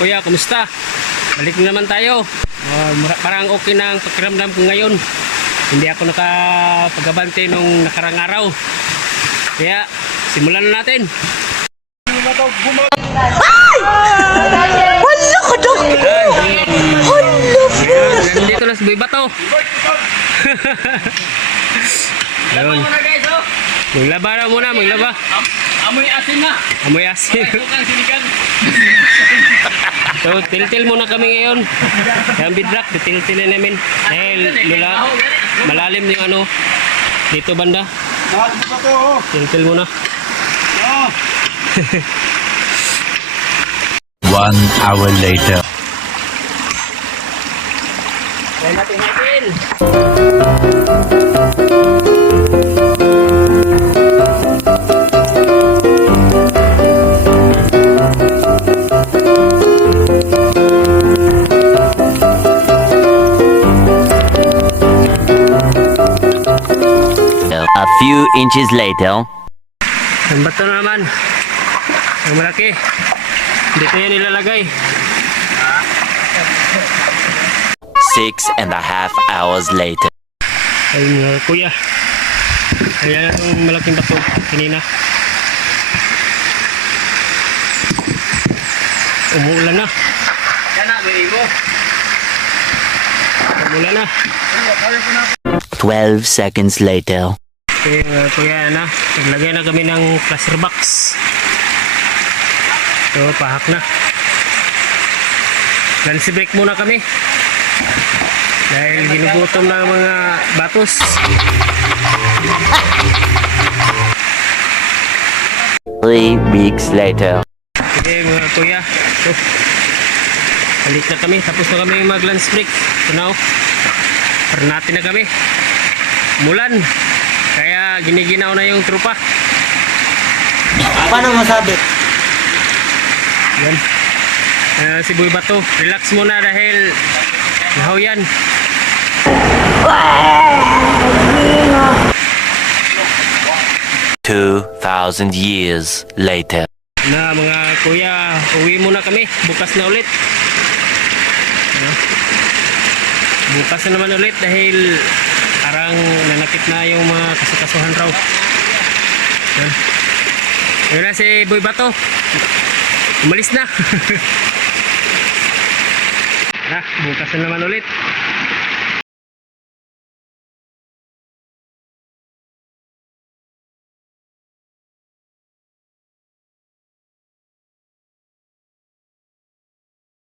kuya, kumusta? Balik na naman tayo. Parang okay na ang pakiramdam ko ngayon. Hindi ako nakapagabante nung nakarang araw. Kaya, simulan na natin. Hala ka dok! Hala po! Nandito na si Boy Bato. Ayun. Maglaba na muna, maglaba. Amoy asin na. Amoy asin. Sukan sinigang. So, til-til muna kami ngayon. Yung bidrak, til-tilin namin. Dahil malalim yung ano, dito banda. Til-til muna. 1 hour later. Kaya natin. 'A few inches later. Ang bato na naman. Ang malaki. Dito yan ilalagay. 6.5 hours later. Ay mga kuya. Ayan na itong malaking bato. Kanina. Umuulan na. Yan na, may imo. Umuulan na. 12 seconds later. Okay mga kuya na. Naglagay na kami ng plaster box. So pahak na. Lunch break muna kami. Dahil ginugutom na ang mga batos. Three weeks later. Okay mga kuya. So, balik na kami. Tapos na kami mag lunch break. So now, natin na kami. Mulan. Kaya giniginaw na yung trupa. Paano masabi? Yan. Si Boy Bato. Relax muna dahil nahaw yan. Two 2,000 years later. Na mga kuya, uwi muna kami. Bukas na ulit. Ano? Bukas na naman ulit dahil parang nanakit na yung mga kasukasuhan raw. Yan. Yun na si Boy Bato. Umalis na. Bukas na naman ulit.